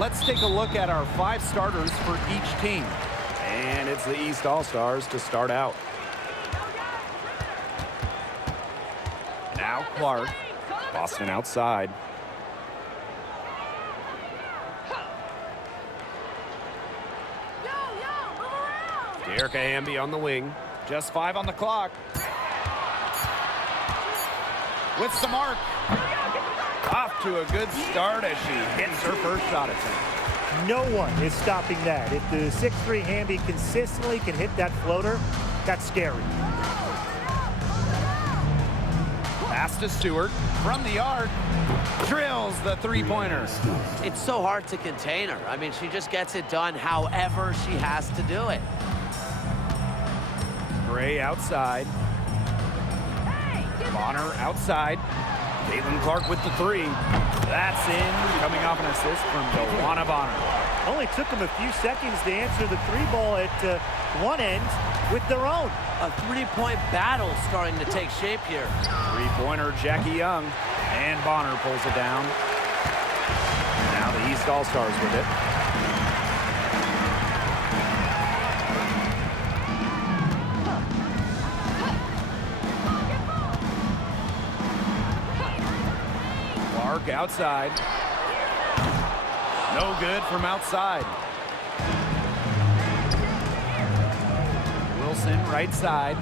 Let's take a look at our 5 starters for each team. And it's the East All-Stars to start out. Now Clark. Boston outside. Derek Wnba on the wing. Just 5 on the clock. With some arc. Off to a good start as she hits her first shot attempt. No one is stopping that. If the 6'3" Wnba consistently can hit that floater, that's scary. Pass to Stewart from the arc. Drills the three-pointer. It's so hard to contain her. I mean, she just gets it done however she has to do it. Gray outside. Bonner outside. Caitlin Clark with the 3. That's in, coming off an assist from Wnba Bonner. Only took them a few seconds to answer the 3 ball at one end with their own. A 3-point battle starting to take shape here. Three-pointer Jackie Young. And Bonner pulls it down. Now the East All-Stars with it. Clark outside. No good from outside. Wilson right side.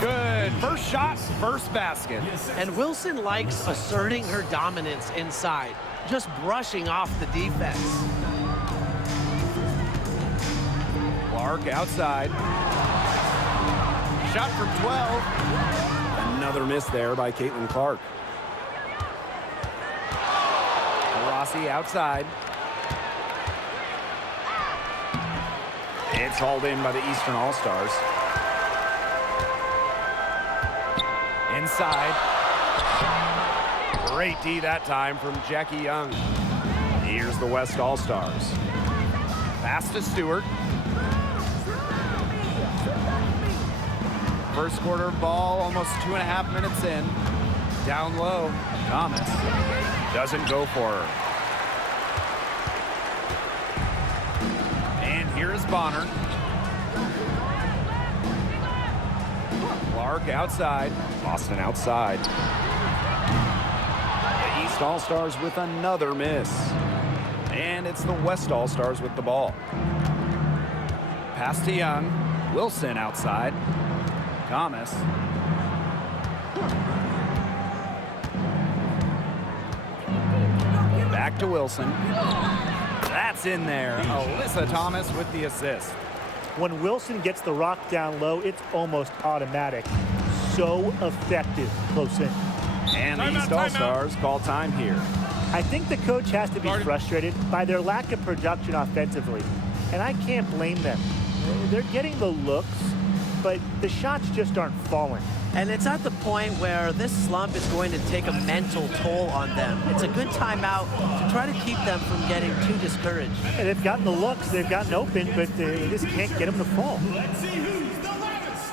Good. First shot, first basket. And Wilson likes asserting her dominance inside, just brushing off the defense. Clark outside. Shot from 12. Another miss there by Caitlin Clark. Rossi outside. It's hauled in by the Eastern All-Stars. Inside. Great D that time from Jackie Young. Here's the West All-Stars. Pass to Stewart. First quarter ball, almost 2.5 minutes in. Down low, Thomas doesn't go for her. And here's Bonner. Clark outside. Boston outside. The East All-Stars with another miss. And it's the West All-Stars with the ball. Pass to Young. Wilson outside. Thomas. Back to Wilson. That's in there. Alyssa Thomas with the assist. When Wilson gets the rock down low, it's almost automatic. So effective close in. And the East All-Stars call time here. I think the coach has to be frustrated by their lack of production offensively. And I can't blame them. They're getting the looks, but the shots just aren't falling. And it's at the point where this slump is going to take a mental toll on them. It's a good timeout to try to keep them from getting too discouraged. And they've gotten the looks, they've gotten open, but they just can't get them to fall. Let's see who's the loudest.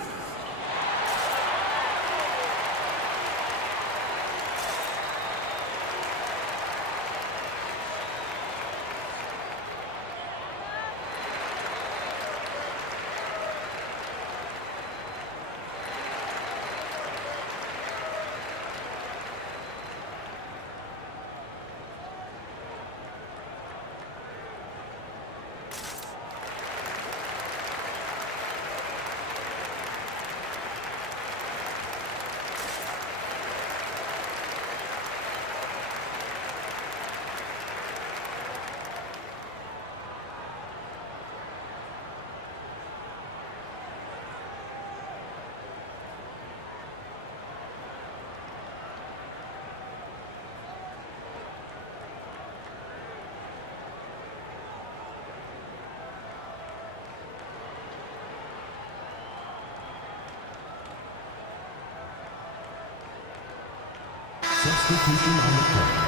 Substitution on the play.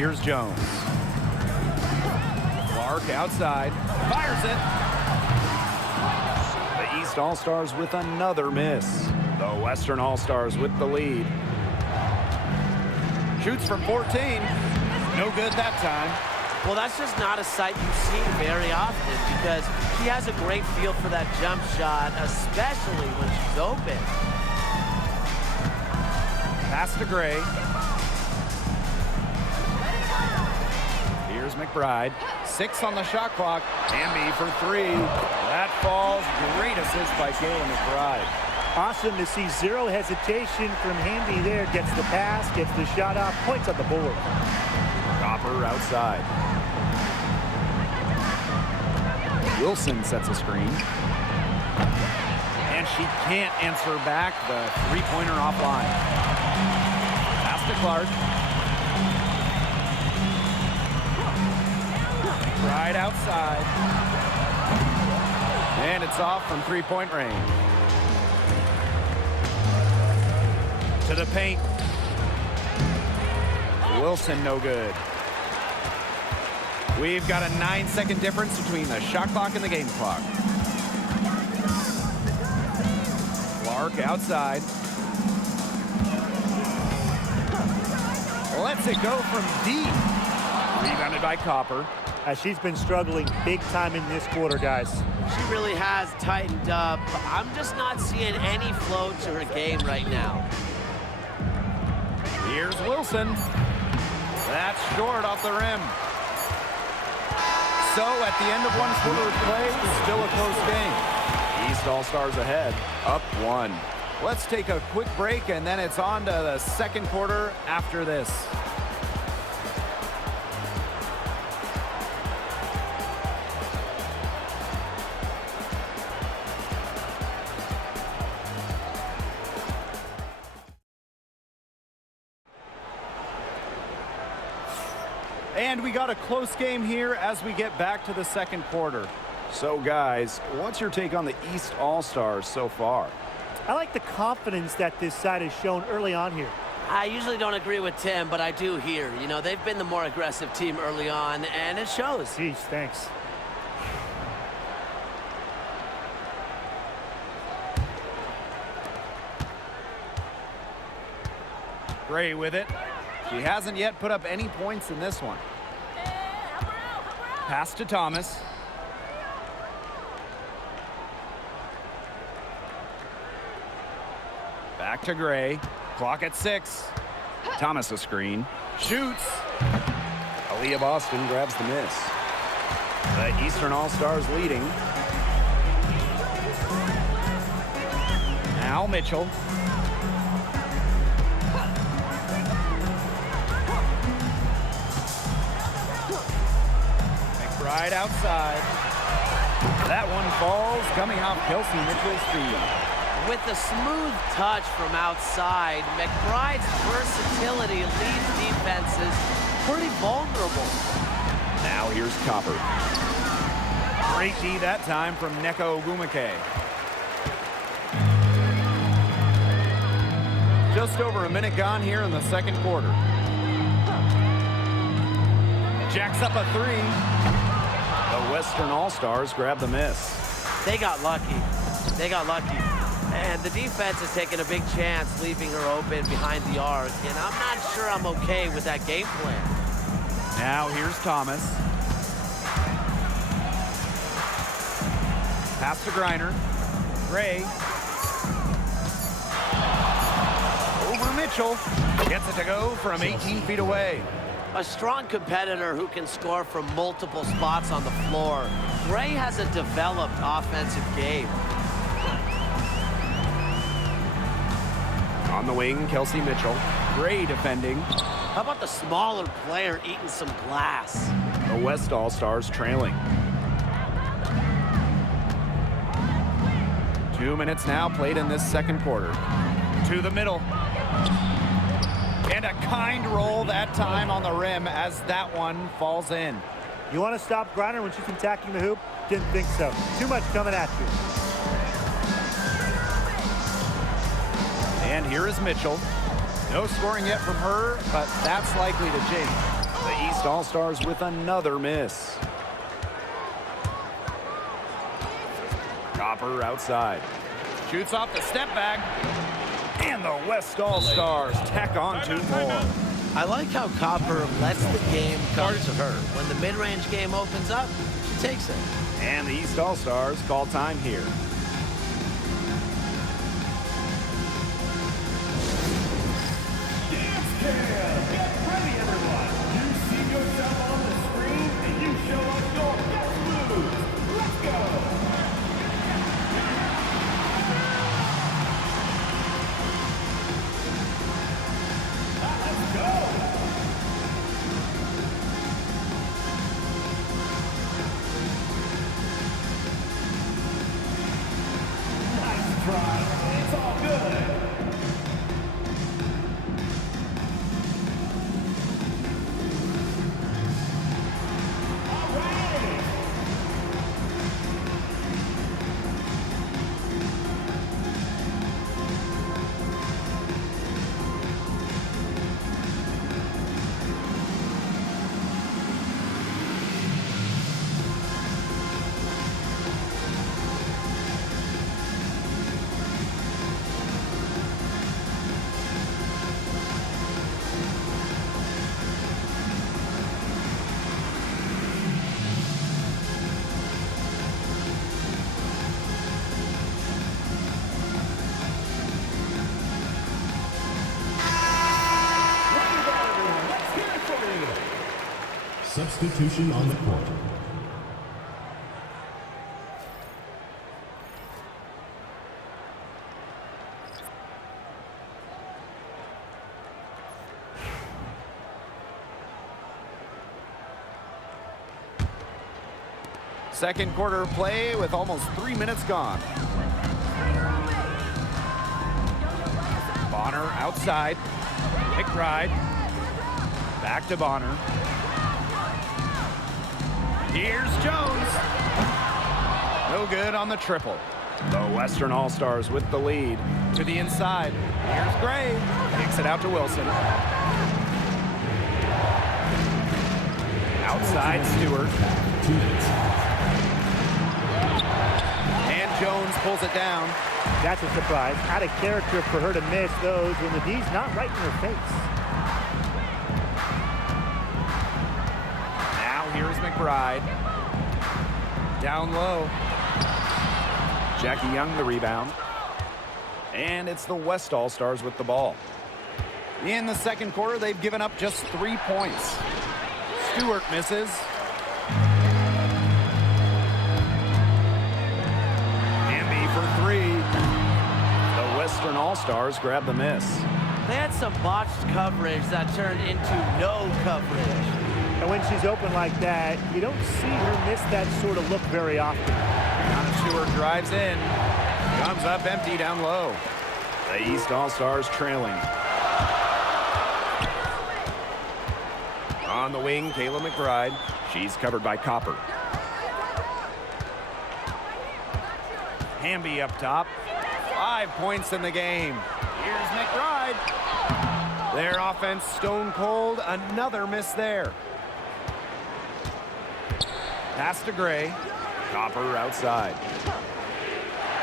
here's Jones. Clark outside. Fires it. The East All-Stars with another miss. The Western All-Stars with the lead. Shoots from 14. No good that time. Well, that's just not a sight you see very often because she has a great feel for that jump shot, especially when she's open. Pass to Gray. Here's McBride. 6 on the shot clock. Hamby for 3. That falls. Great assist by Kayla McBride. Awesome to see zero hesitation from Hamby there. Gets the pass, gets the shot off, points on the board. Copper outside. Wilson sets a screen. And she can't answer back the three-pointer offline. Pass to Clark. Right outside. And it's off from three-point range. To the paint. Wilson no good. We've got a 9-second difference between the shot clock and the game clock. Clark outside. Lets it go from deep. Rebounded by Copper. She's been struggling big time in this quarter, guys. She really has tightened up. I'm just not seeing any flow to her game right now. Here's Wilson. That's short off the rim. So at the end of one quarter of play, still a close game. East All-Stars ahead, up 1. Let's take a quick break, and then it's on to the second quarter after this. And we got a close game here as we get back to the second quarter. So, guys, what's your take on the East All-Stars so far? I like the confidence that this side has shown early on here. I usually don't agree with Tim, but I do here. You know, they've been the more aggressive team early on, and it shows. Jeez, thanks. Gray with it. She hasn't yet put up any points in this one. Pass to Thomas. Back to Gray. Clock at 6. Thomas a screen. Shoots. Aaliyah Boston grabs the miss. The Eastern All-Stars leading. Now Mitchell. McBride outside. That one falls, coming off Kelsey Mitchell's feet. With the smooth touch from outside, McBride's versatility leaves defenses pretty vulnerable. Now here's Copper. Great D that time from Wnba. Just over a minute gone here in the second quarter. Jacks up a 3. The Western All-Stars grab the miss. They got lucky. They got lucky. And the defense is taking a big chance, leaving her open behind the arc. And I'm not sure I'm okay with that game plan. Now here's Thomas. Pass to Griner. Gray. Over Mitchell. Gets it to go from 18 feet away. A strong competitor who can score from multiple spots on the floor. Gray has a developed offensive game. On the wing, Kelsey Mitchell. Gray defending. How about the smaller player eating some glass? The West All-Stars trailing. 2 minutes now played in this second quarter. To the middle. And a kind roll that time on the rim as that one falls in. You want to stop Griner when she's attacking the hoop? Didn't think so. Too much coming at you. And here is Mitchell. No scoring yet from her, but that's likely to change. The East All-Stars with another miss. Copper outside. Shoots off the step back. And the West All-Stars tack on 2 more. I like how Copper lets the game come to her. When the mid-range game opens up, she takes it. And the East All-Stars call time here. Dance cam! Get ready, everyone! You see yourself on the screen, and you show us your best moves. Let's go! Let's go! Nice try. It's all good. All right. Let's hear it for you. Substitution on the court. Second quarter play with almost 3 minutes gone. Bonner outside. McBride. Back to Bonner. Here's Jones. No good on the triple. The Western All-Stars with the lead. To the inside. Here's Gray. Kicks it out to Wilson. Outside Stewart. 2 minutes. And Jones pulls it down. That's a surprise. Out of character for her to miss those when the D's not right in her face. Now here's McBride. Down low. Jackie Young the rebound. And it's the West All-Stars with the ball. In the second quarter, they've given up just 3 points. Stewart misses. Wnba for 3. The Western All-Stars grab the miss. They had some botched coverage that turned into no coverage. And when she's open like that, you don't see her miss that sort of look very often. Donna Stewart drives in. Comes up empty down low. The East All-Stars trailing. On the wing, Kayla McBride. She's covered by Copper. Wnba up top. 5 points in the game. Here's McBride. Their offense stone cold. Another miss there. Pass to Gray. Copper outside.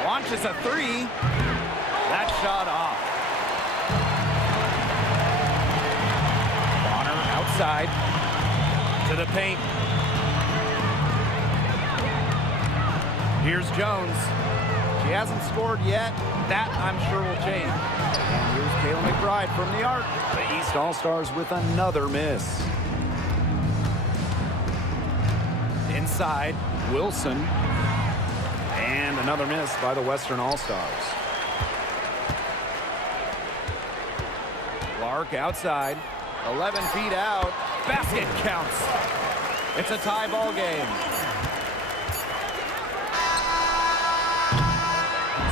Launches a 3. That shot off. Bonner outside. To the paint. Here's Jones. She hasn't scored yet. That, I'm sure, will change. And here's Kayla McBride from the arc. The East All-Stars with another miss. Inside, Wilson. And another miss by the Western All-Stars. Clark outside. 11 feet out. Basket counts. It's a tie ball game.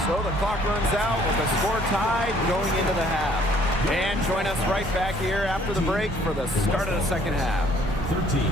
So the clock runs out with the score tied going into the half. And join us right back here after the break for the start of the second half. 13.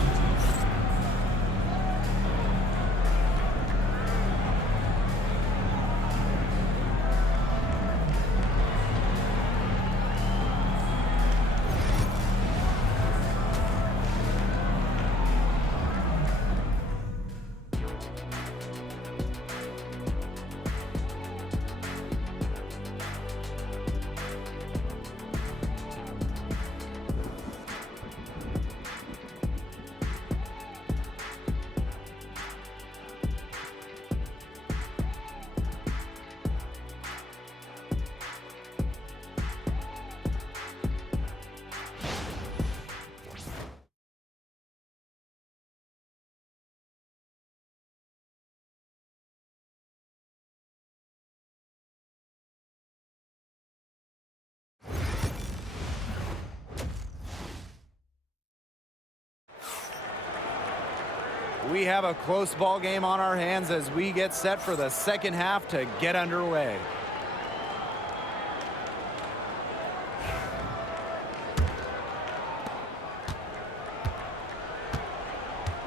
We have a close ball game on our hands as we get set for the second half to get underway.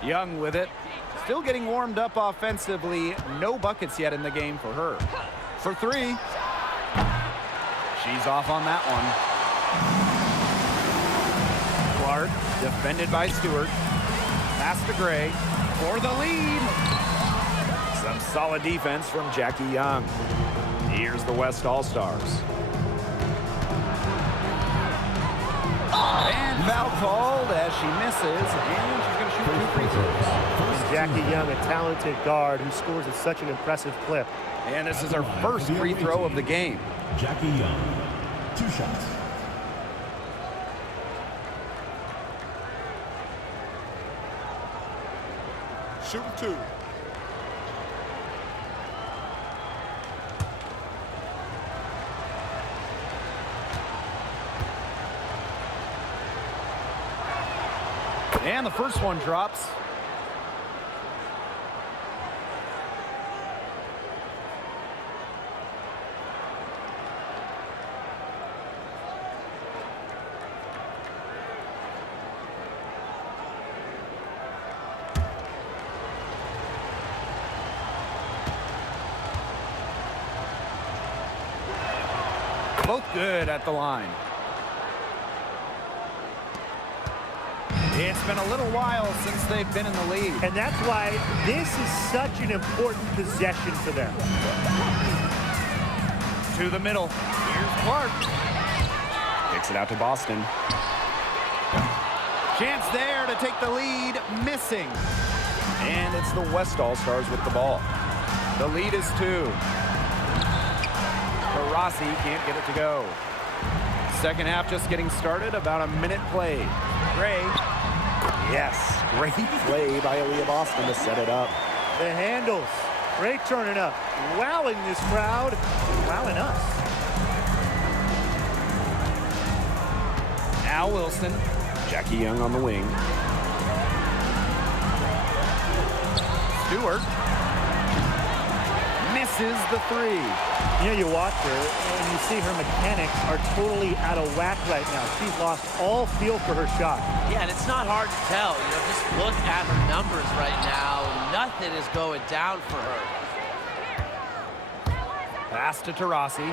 Young with it. Still getting warmed up offensively. No buckets yet in the game for her. For three. She's off on that one. Clark, defended by Stewart. Pass to Gray for the lead. Some solid defense from Jackie Young. Here's the West All-Stars. And foul called as she misses, and she's going to shoot 2 free throws. And Jackie Young, a talented guard who scores at such an impressive clip. And this is her first free throw of the game. Jackie Young, 2 shots. Shooting 2. And the first one drops. Both good at the line. It's been a little while since they've been in the lead. And that's why this is such an important possession for them. To the middle. Here's Clark. Kicks it out to Boston. Chance there to take the lead. Missing. And it's the West All-Stars with the ball. The lead is 2. Rossi can't get it to go. Second half just getting started. About a minute played. Gray. Yes, great play by Aaliyah Boston to set it up. The handles. Great turning up. Wowing this crowd. Wowing us. Now Wilson. Jackie Young on the wing. Stewart. Misses the 3. You know, you watch her and you see her mechanics are totally out of whack right now. She's lost all feel for her shot. Yeah, and it's not hard to tell. You know, just look at her numbers right now. Nothing is going down for her. Pass to Tarasi.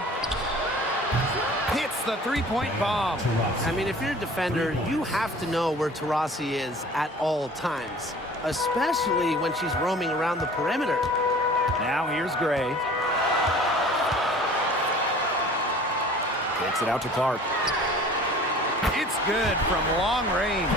Hits the 3-point bomb. I mean, if you're a defender, you have to know where Tarasi is at all times, especially when she's roaming around the perimeter. Now here's Gray. Kicks it out to Clark. It's good from long range.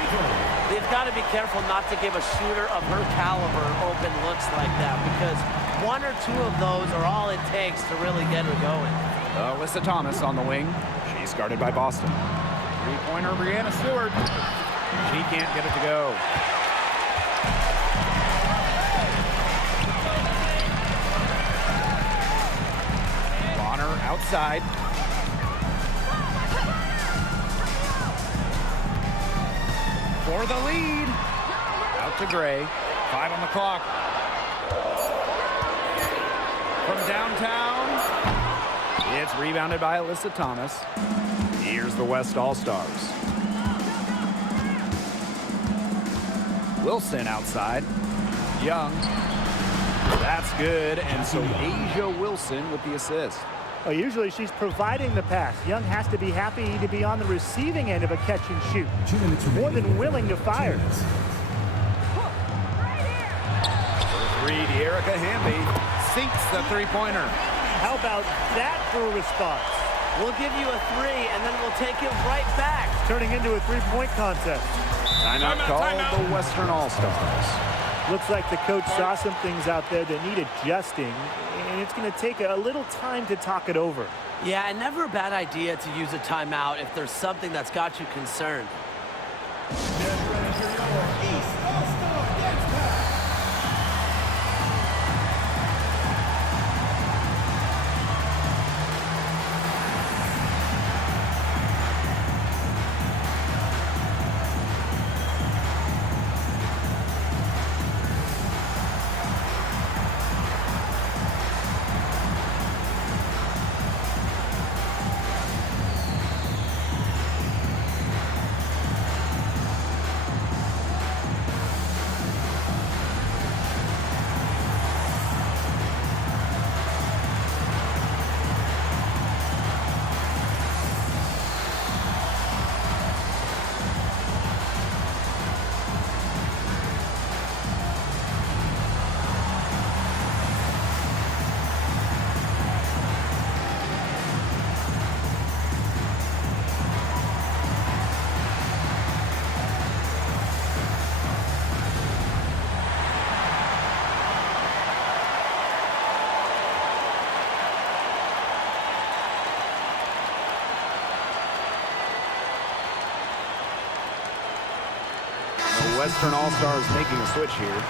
They've got to be careful not to give a shooter of her caliber open looks like that, because 1 or 2 of those are all it takes to really get her going. Alyssa Thomas on the wing. She's guarded by Boston. 3-pointer Brianna Stewart. She can't get it to go. Bonner outside. For the lead. Out to Gray. 5 on the clock. From downtown. It's rebounded by Alyssa Thomas. Here's the West All-Stars. Wilson outside. Young. That's good. And so Asia Wilson with the assist. Well, usually she's providing the pass. Young has to be happy to be on the receiving end of a catch and shoot. 2 minutes remaining. More than willing to fire. 2 minutes. For 3, De'Erica Hamby sinks the 3-pointer. How about that for a response? We'll give you a 3, and then we'll take it right back. Turning into a 3-point contest. Timeout called the Western All-Stars. Looks like the coach saw some things out there that need adjusting, and it's going to take a little time to talk it over. Yeah, and never a bad idea to use a timeout if there's something that's got you concerned. Western All-Stars making a switch here.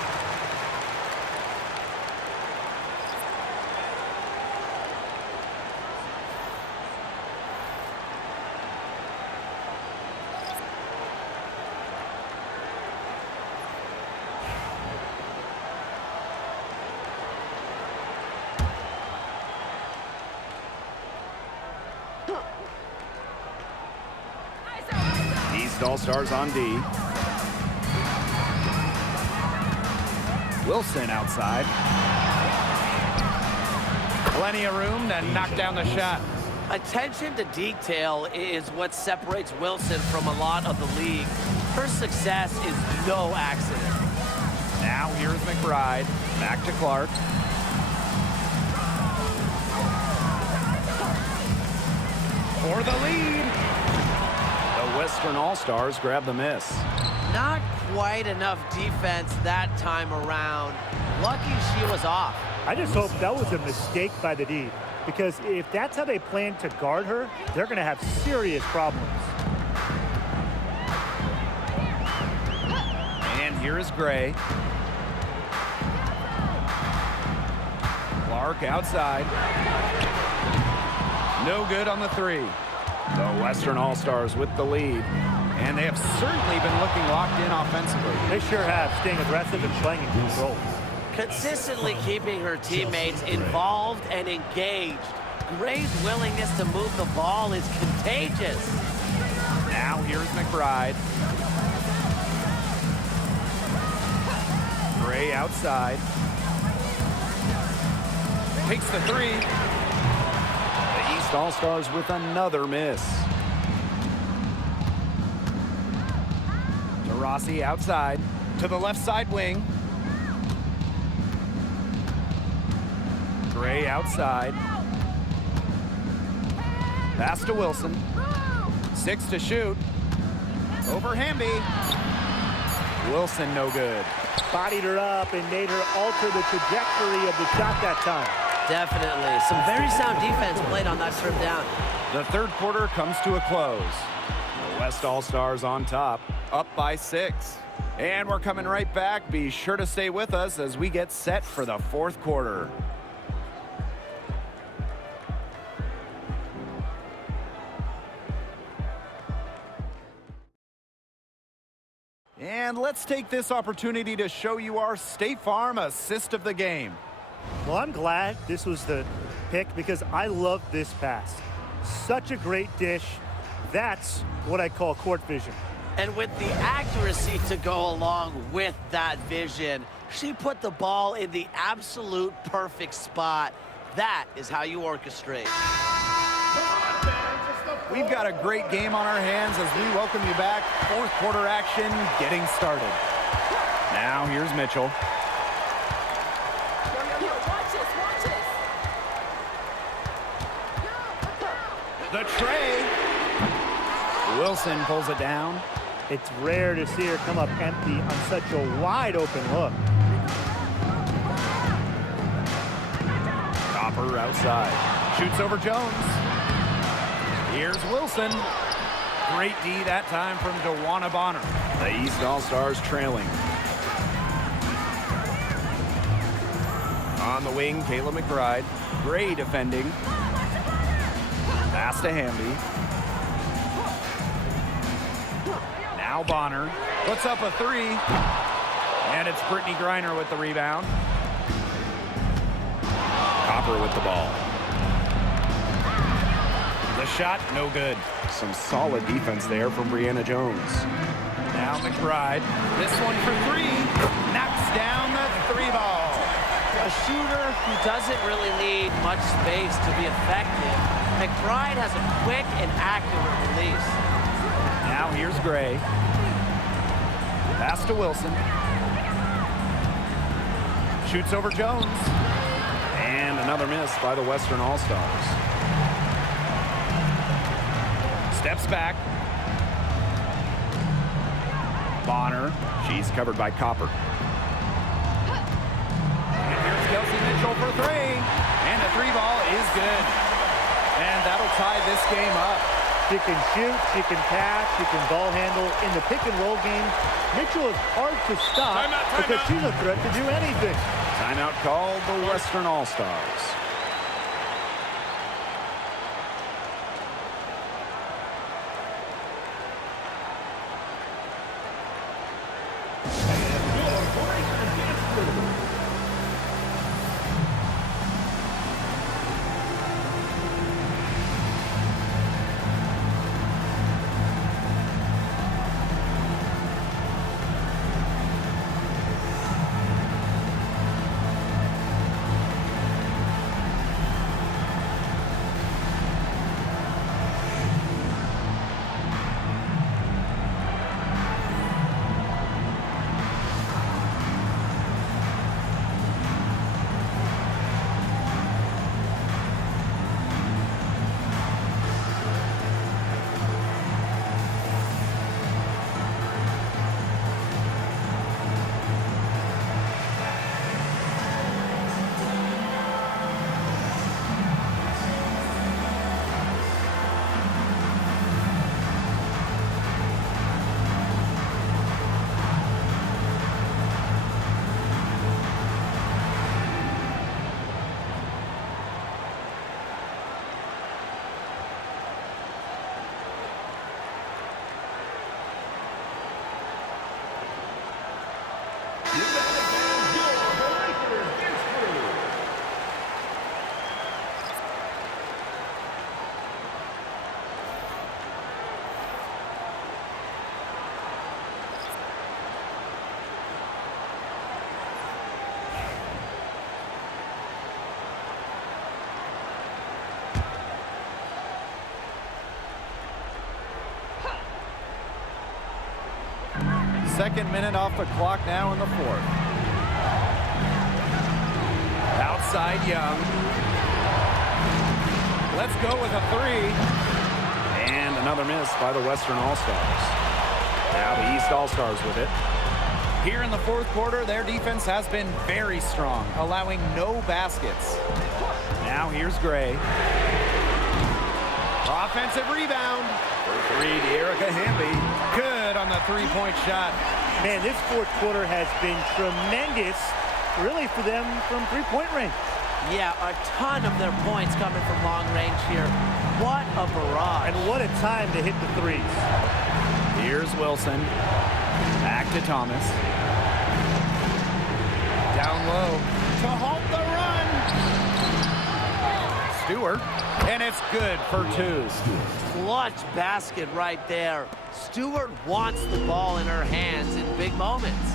East All-Stars on D. Wilson outside. Plenty of room to knock down the shot. Attention to detail is what separates Wilson from a lot of the league. Her success is no accident. Now here's McBride. Back to Clark. For the lead. The Western All-Stars grab the miss. Not quite enough defense that time around. Lucky she was off. I just hope that was a mistake by the D, because if that's how they plan to guard her, they're going to have serious problems. And here is Gray. Clark outside. No good on the three. The Western All-Stars with the lead. And they have certainly been looking locked in offensively. They sure have, staying aggressive and playing in control. Consistently keeping her teammates involved and engaged. Gray's willingness to move the ball is contagious. Now here's McBride. Gray outside. Takes the three. The East All-Stars with another miss. Rossi outside. To the left side wing. Gray outside. Pass to Wilson. 6 to shoot. Over Wnba. Wilson no good. Bodied her up and made her alter the trajectory of the shot that time. Definitely. Some very sound defense played on that trip down. The third quarter comes to a close. The West All-Stars on top. Up by 6. And we're coming right back. Be sure to stay with us as we get set for the fourth quarter. And let's take this opportunity to show you our State Farm assist of the game. Well, I'm glad this was the pick because I love this pass. Such a great dish. That's what I call court vision. And with the accuracy to go along with that vision, she put the ball in the absolute perfect spot. That is how you orchestrate. We've got a great game on our hands as we welcome you back. Fourth quarter action getting started. Now here's Mitchell. The tray. Wilson pulls it down. It's rare to see her come up empty on such a wide open look. Copper outside. Shoots over Jones. Here's Wilson. Great D that time from Wnba. The East All-Stars trailing. On the wing, Kayla McBride. Gray defending. Pass to Wnba. Now Bonner puts up a three. And it's Brittany Griner with the rebound. Copper with the ball. The shot, no good. Some solid defense there from Brianna Jones. Now McBride. This one for three. Knocks down the three ball. A shooter who doesn't really need much space to be effective. McBride has a quick and accurate release. Now here's Gray. Pass to Wilson. Shoots over Jones. And another miss by the Western All-Stars. Steps back. Bonner. She's covered by Copper. And here's Kelsey Mitchell for three. And the three ball is good. And that'll tie this game up. She can shoot, she can pass, she can ball handle. In the pick and roll game, Mitchell is hard to stop because she's a threat to do anything. Timeout called the Western All-Stars. Second minute off the clock now in the fourth. Outside Young. Let's go with a three. And another miss by the Western All-Stars. Now the East All-Stars with it. Here in the fourth quarter, their defense has been very strong, allowing no baskets. Now here's Gray. Offensive rebound. For three to Erica Hamby. Good on the three-point shot. Man, this fourth quarter has been tremendous, really, for them from three-point range. Yeah, a ton of their points coming from long range here. What a barrage. And what a time to hit the threes. Here's Wilson. Back to Thomas. Down low to halt the run. Stewart. And it's good for two. Clutch basket right there. Stewart wants the ball in her hands in big moments.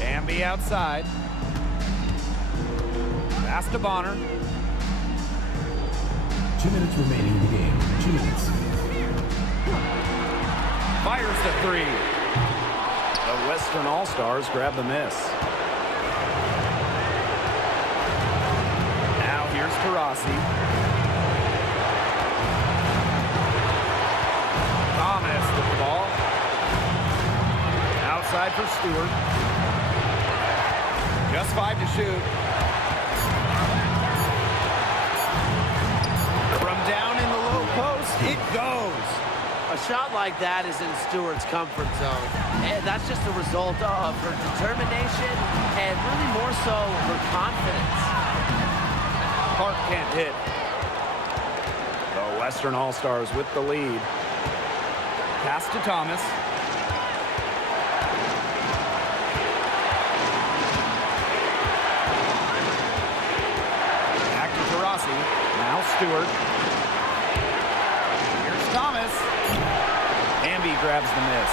Amby outside. Pass to Bonner. 2 minutes remaining in the game. 2 minutes. Fires the three. The Western All-Stars grab the miss. Now here's Taurasi. Thomas with the ball. Outside for Stewart. Just 5 to shoot. From down in the low post, it goes. A shot like that is in Stewart's comfort zone. And that's just a result of her determination and really more so her confidence. Park can't hit. The Western All-Stars with the lead. Pass to Thomas. Back to Taurasi. Now Stewart. Here's Thomas. Amby grabs the miss.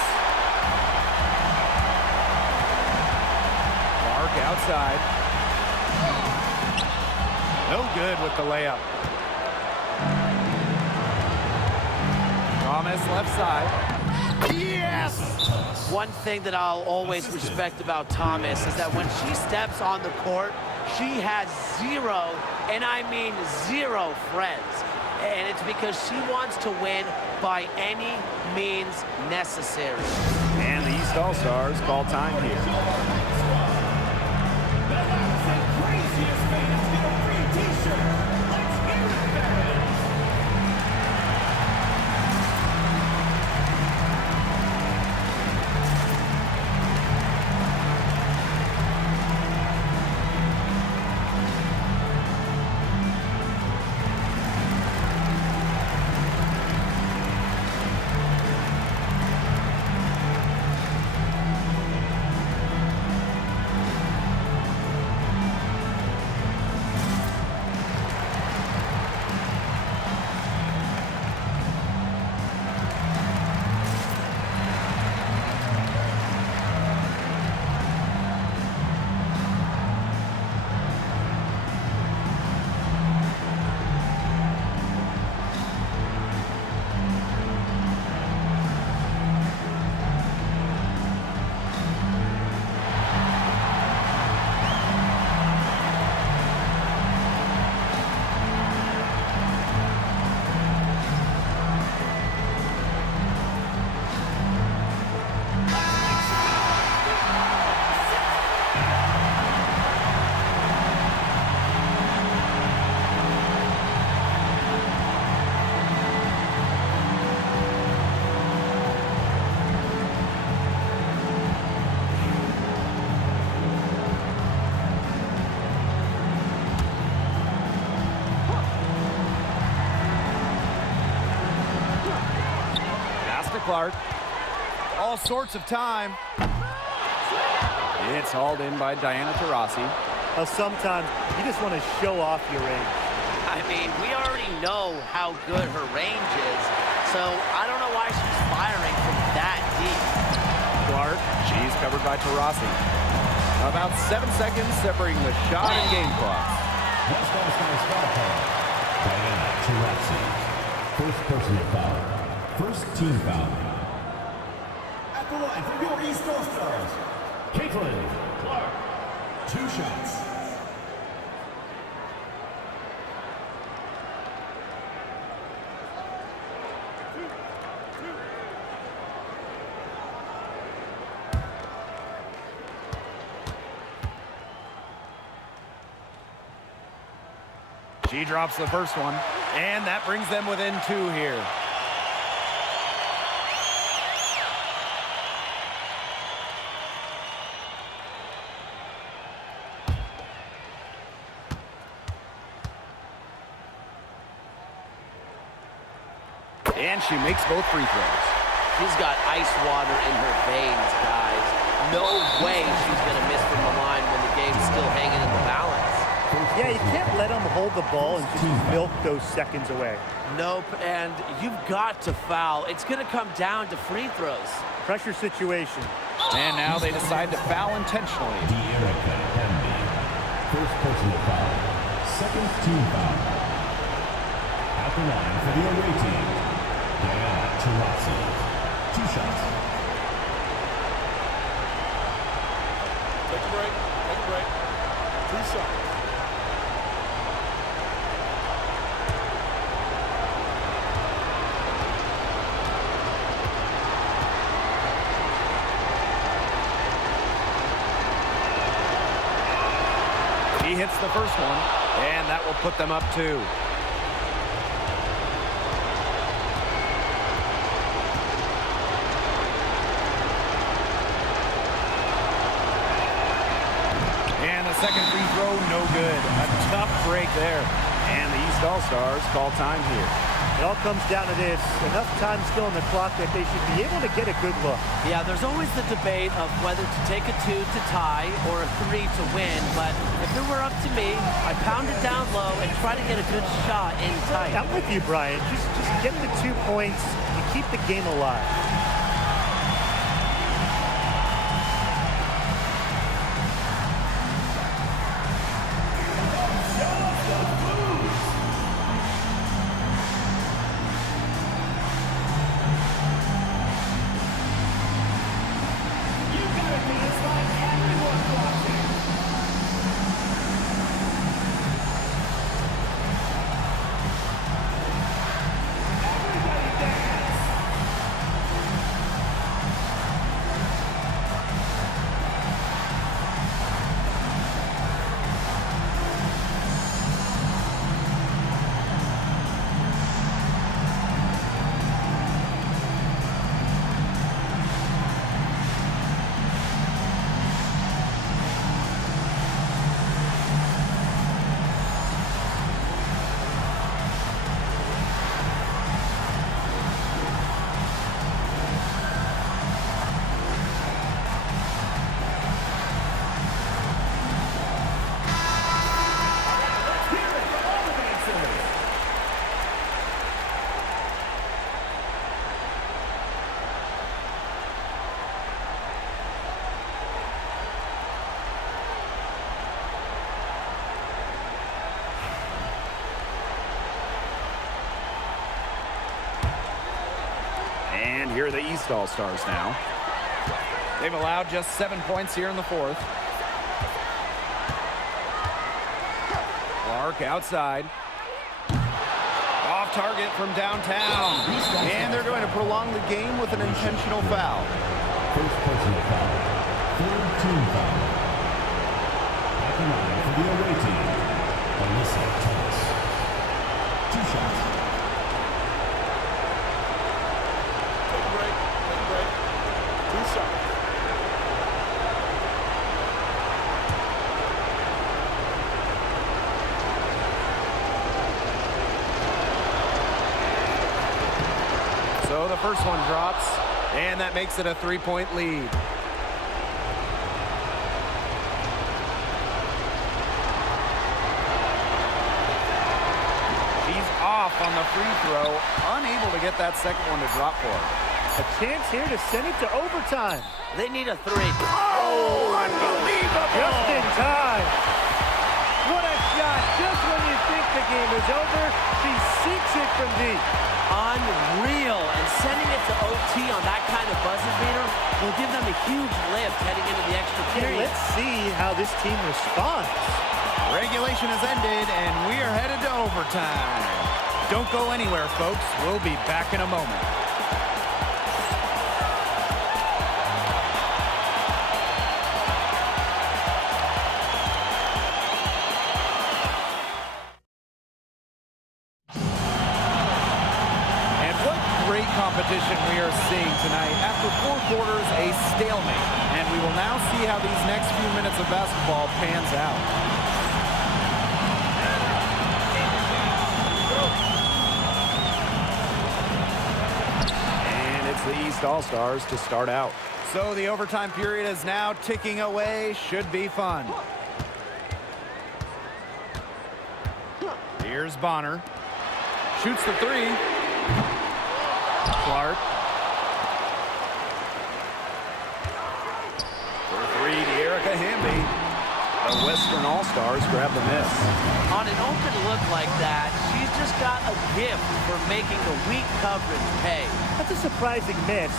Park outside. No good with the layup. Thomas left side. Yes! One thing that I'll always respect about Thomas is that when she steps on the court, she has zero, and I mean zero, friends. And it's because she wants to win by any means necessary. And the East All-Stars call time here. Clark. All sorts of time. It's hauled in by Diana Taurasi. Sometimes you just want to show off your range. I mean, we already know how good her range is, so I don't know why she's firing from that deep. Clark, she's covered by Taurasi. About 7 seconds separating the shot and game clock. West All-Stars foul call. Diana Taurasi. First personal foul. First team foul. At the line for your East All-Stars, Caitlin Clark. 2 shots. She drops the first one, and that brings them within 2 here. And she makes both free throws. She's got ice water in her veins, guys. No way she's going to miss from the line when the game's still hanging in the balance. Yeah, you can't let them hold the ball and just milk those seconds away. Nope, and you've got to foul. It's going to come down to free throws. Pressure situation. And now they decide to foul intentionally. Wnba. First personal foul. Second team foul. At the line for the away team, Diana Taurasi. 2 shots. Take a break. Take a break. 2 shots. He hits the first one, and that will put them up 2. And the second free throw, no good. A tough break there. And the East All-Stars call time here. It all comes down to this. Enough time still on the clock that they should be able to get a good look. Yeah, there's always the debate of whether to take a 2 to tie or a 3 to win, but if it were up to me, I'd pound it down low and try to get a good shot in tight. I'm with you, Brian. Just get the 2 points and keep the game alive. And here are the East All-Stars now. They've allowed just 7 points here in the 4th. Clark outside. Off target from downtown. And they're going to prolong the game with an intentional foul. First personal foul. Third team foul. At the line for the away team, Alyssa Thomas. 2 shots. Take a break. Take a break. 2 shots. So So the first one drops, and that makes it a 3-point lead. He's off on the free throw, unable to get that second one to drop for him. A chance here to send it to overtime. They need a three. Oh, unbelievable! Just in time. What a shot. Just when you think the game is over, she sinks it from deep. Unreal. And sending it to OT on that kind of buzzer beater will give them a huge lift heading into the extra period. Let's see how this team responds. Regulation has ended, and we are headed to overtime. Don't go anywhere, folks. We'll be back in a moment. Competition we are seeing tonight. After 4 quarters, a stalemate. And we will now see how these next few minutes of basketball pans out. And it's the East All-Stars to start out. So the overtime period is now ticking away. Should be fun. Here's Bonner. Shoots the 3. Clark. For 3, Wnba. The Western All-Stars grab the miss. On an open look like that, she's just got a gift for making the weak coverage pay. That's a surprising miss.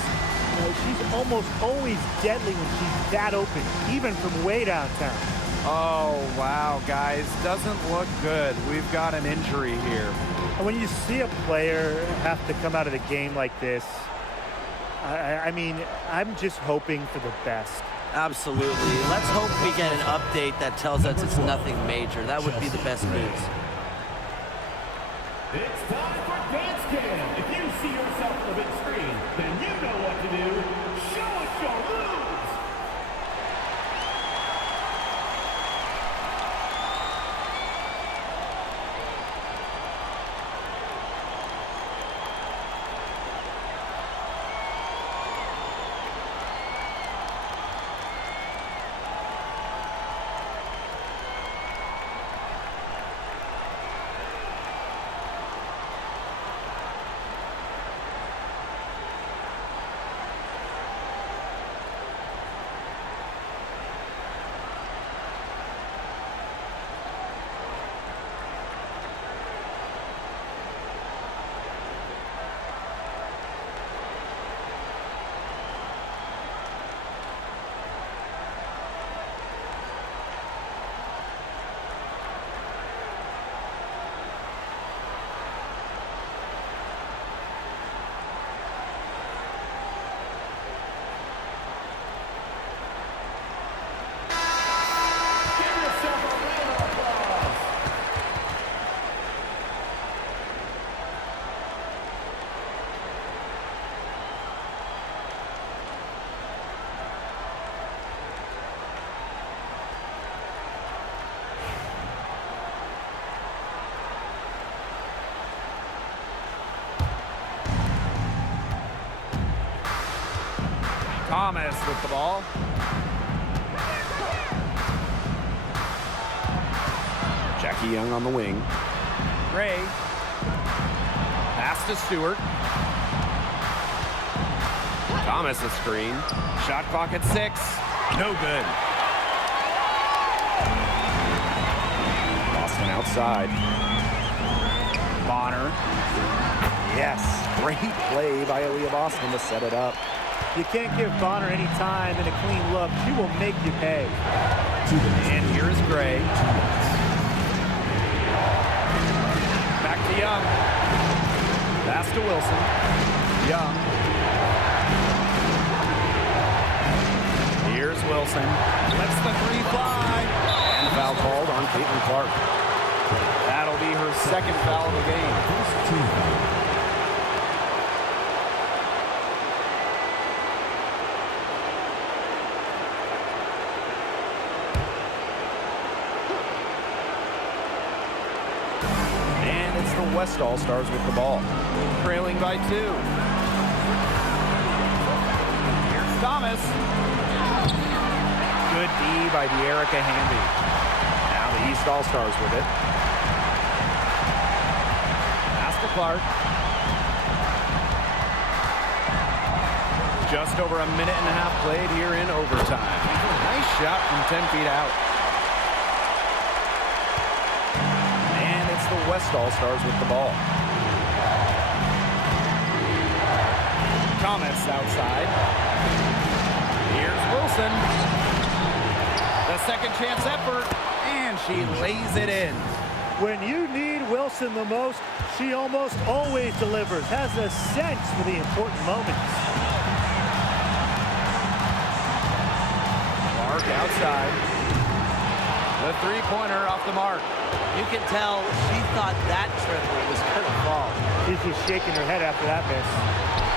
She's almost always deadly when she's that open, even from way downtown. Oh, wow, guys. Doesn't look good. We've got an injury here. And when you see a player have to come out of the game like this, I mean, I'm just hoping for the best. Absolutely. Let's hope we get an update that tells us it's nothing major. That would be the best news. It's time for Dance Cam. If you see yourself on the big screen, then you know what to do. Show us your moves. Thomas with the ball. Jackie Young on the wing. Gray. Pass to Stewart. Thomas a screen. Shot clock at 6. No good. Boston outside. Bonner. Yes, great play by Aaliyah Boston to set it up. You can't give Bonner any time and a clean look. She will make you pay. And here's Gray. Back to Young. Pass to Wilson. Young. Here's Wilson. Lets the 3 fly. And foul called on Caitlin Clark. That'll be her second foul of the game. And it's the West All-Stars with the ball. Trailing by 2. Thomas. Good D by De'Erica Hamby. Now the East All-Stars with it. Pass to Clark. Just over a minute and a half played here in overtime. Nice shot from 10 feet out. And it's the West All-Stars with the ball. Thomas outside. Here's Wilson. The second chance effort, and she lays it in. When you need Wilson the most, she almost always delivers, has a sense for the important moments. Clark outside. The three-pointer off the mark. You can tell she thought that triple was going to fall. She's just shaking her head after that miss.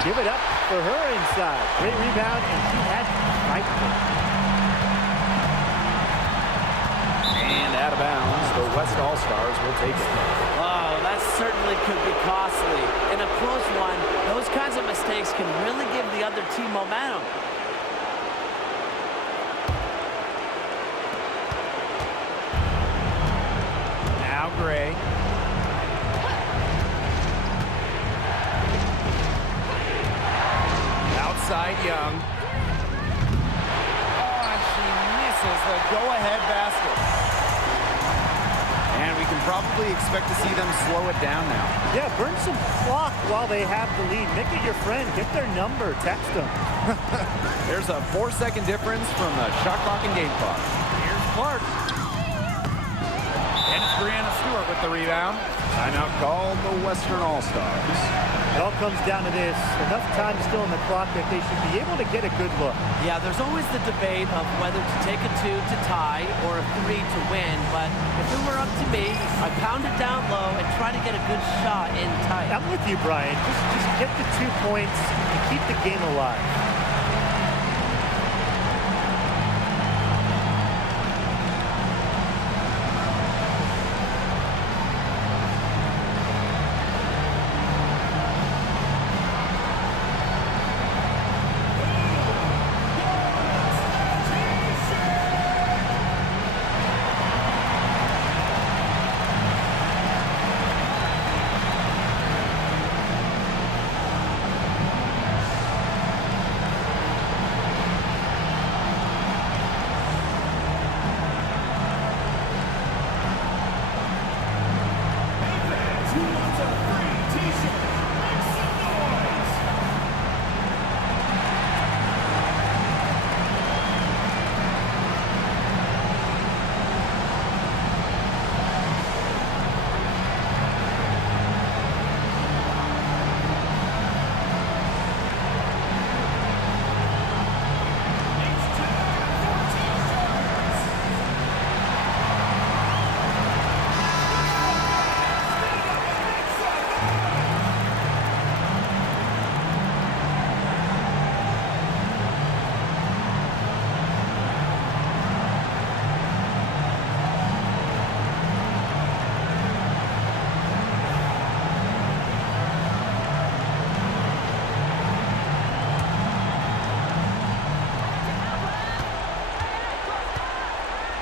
Give it up for her inside. Great rebound, and she had to fight for it. And out of bounds, the West All-Stars will take it. Oh, that certainly could be costly. In a close one, those kinds of mistakes can really give the other team momentum. Now Gray. Outside Young. Oh, and she misses the go-ahead basket. And we can probably expect to see them slow it down now. Yeah, burn some clock while they have the lead. Make it your friend. Get their number. Text them. There's a 4-second difference from the shot clock and game clock. Here's Clark. And it's Brianna Stewart with the rebound. Timeout called the Western All-Stars. It all comes down to this. Enough time still in the clock that they should be able to get a good look. Yeah, there's always the debate of whether to take a 2 to tie or a 3 to win, but if it were up to me, I'd pound it down low and try to get a good shot in tight. I'm with you, Brian. Just get the 2 points and keep the game alive.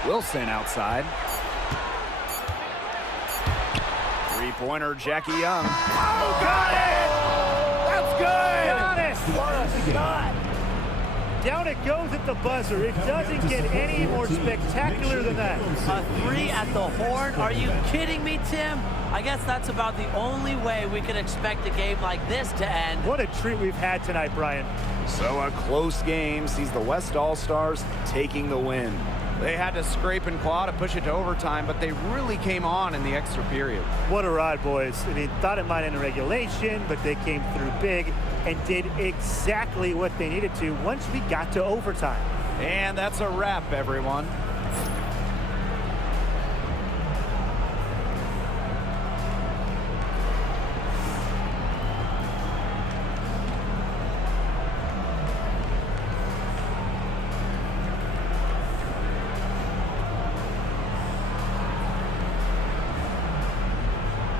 Wilson outside. Three-pointer, Jackie Young. Oh, got it! That's good! What a shot! Down it goes at the buzzer. It doesn't get any more spectacular than that. A 3 at the horn? Are you kidding me, Tim? I guess that's about the only way we can expect a game like this to end. What a treat we've had tonight, Brian. So a close game sees the West All-Stars taking the win. They had to scrape and claw to push it to overtime, but they really came on in the extra period. What a ride, boys. I mean, thought it might end in regulation, but they came through big and did exactly what they needed to once we got to overtime. And that's a wrap, everyone.